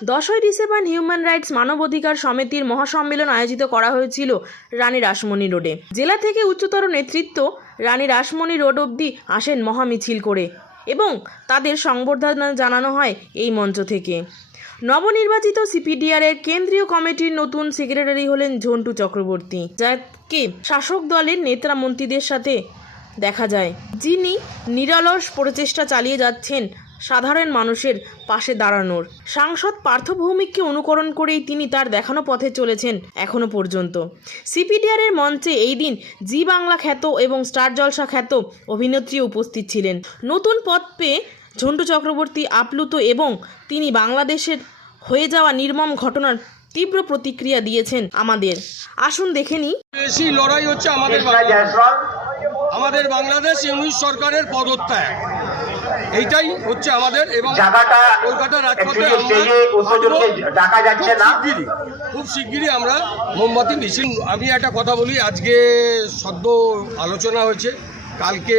দশই December human rights মানবাধিকার সমিতির মহাসম্মেলন আয়োজিত করা হয়েছিল রানী রাসমণি রোডে। জেলা থেকে উচ্চতর নেতৃত্ব রানী রাসমণি রোড অবধি আসেন মহামিছিল করে এবং তাদের সংবর্ধনা জানানো হয় এই মঞ্চ থেকে। নবনির্বাচিত সিপিডিআরের কেন্দ্রীয় কমিটির নতুন সেক্রেটারি হলেন ঝন্টু চক্রবর্তী, যাকে শাসক দলের নেতা মন্ত্রীদের সাথে দেখা যায়। যিনি নিরলস প্রচেষ্টা চালিয়ে যাচ্ছেন সাধারণ মানুষের পাশে দাঁড়ানোর। সাংসদ পার্থ ভৌমিককে অনুকরণ করেই তিনি তার দেখানো পথে চলেছেন এখনও পর্যন্ত। সিপিডিআর এর মঞ্চে এই দিন জি বাংলা খ্যাত এবং স্টার জলসা খ্যাত অভিনেত্রী উপস্থিত ছিলেন। নতুন পদ পেয়ে ঝন্টু চক্রবর্তী আপ্লুত এবং তিনি বাংলাদেশের হয়ে যাওয়া নির্মম ঘটনার তীব্র প্রতিক্রিয়া দিয়েছেন আমাদের। আসুন দেখে নিই। বেশি লড়াই হচ্ছে আমাদের বাংলাদেশ আমাদের বাংলাদেশ ইউনিশ সরকারের পদত্যাগ। এইটাই হচ্ছে আমাদের এবং কলকাতা রাজপথে খুব শিগগিরই আমরা মোমবাতি মিছিল আমি একটা কথা বলি আজকে সদ্য আলোচনা হয়েছে কালকে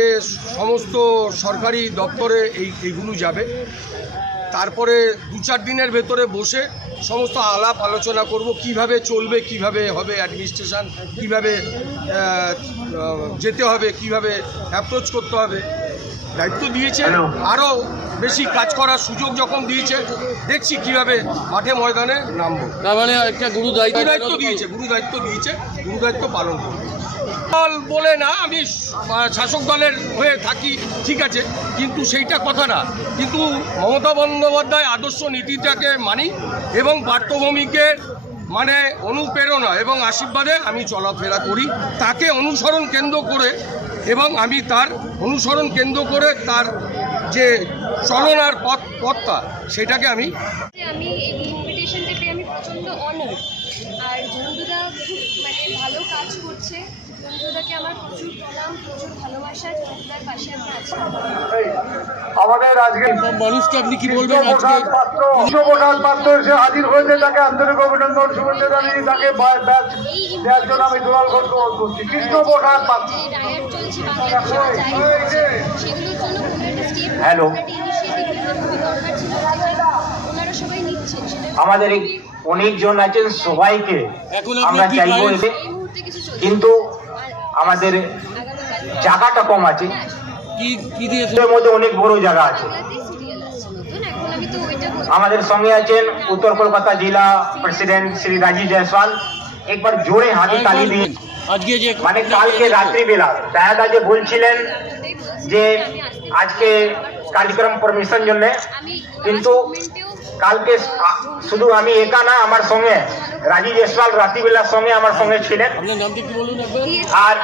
সমস্ত সরকারি দপ্তরে এই এইগুলো যাবে। তারপরে দু চার দিনের ভেতরে বসে সমস্ত আলাপ আলোচনা করব কীভাবে চলবে কীভাবে হবে অ্যাডমিনিস্ট্রেশন কীভাবে যেতে হবে কীভাবে অ্যাপ্রোচ করতে হবে। দায়িত্ব দিয়েছে। আরও বেশি কাজ করার সুযোগ যখন দিয়েছে দেখছি কীভাবে মাঠে ময়দানে নামবো। তার মানে একটা গুরু গুরু দায়িত্ব দিয়েছে গুরু দায়িত্ব দিয়েছে গুরু দায়িত্ব পালন করবে। দল বলে না, আমি শাসক দলের হয়ে থাকি, ঠিক আছে, কিন্তু সেইটা কথা না। কিন্তু মমতা বন্দ্যোপাধ্যায় আদর্শ নীতিটাকে মানি এবং পার্থভূমিকের মানে অনুপ্রেরণা এবং আশীর্বাদে আমি চলাফেরা করি। তাকে অনুসরণ কেন্দ্র করে এবং আমি তার অনুসরণ কেন্দ্র করে তার যে চলনার পথ, পথটা, সেটাকে আমি আমি এই ইনভিটেশনটা আমি প্রচণ্ড অনার আর ঝন্ডুদা খুব মানে ভালো কাজ করছে। ঝন্ডুদাকে আমার প্রচুর প্রণাম প্রচুর ভালোবাসা ঝন্ডুদার পাশে আমি আছি। আমাদের আজকে মানুষকে আপনি কি বলবেন আজকে? কৃষ্ণপ্রসাদ পাত্র কৃষ্ণপ্রসাদ হাজির হয়েছে তাকে আন্তরিক অভিনন্দন শুভেচ্ছা জানিয়ে তাকে দেওয়ার জন্য আমি দুলাল ঘোষকে অনুরোধ করছি। কৃষ্ণপ্রসাদ পাত্র। আমাদের এই অনেকজন আছেন সবাইকে আমরা চাইব কিন্তু আমাদের জায়গাটা কম আছে। মধ্যে অনেক বড় জায়গা আছে। বাংলাতে সিরিয়াল আসছে নতুন। এখন আমি তো ওইটা বলতে আমাদের সঙ্গে আছেন উত্তর কলকাতা জেলা প্রেসিডেন্ট শ্রী রাজীব জয়সওয়াল। একবার জোরে হাতে তালি দিয়ে। আজকে যে মানে কালকে রাত্রিবেলা দাদা যে বলছিলেন যে আজকে কার্যক্রম পারমিশন জন্য। কিন্তু কালকে শুধু আমি একা না আমার সঙ্গে রাজীব জয়সওয়াল রাত্রিবেলার সঙ্গে আমার সঙ্গে ছিলেন। আর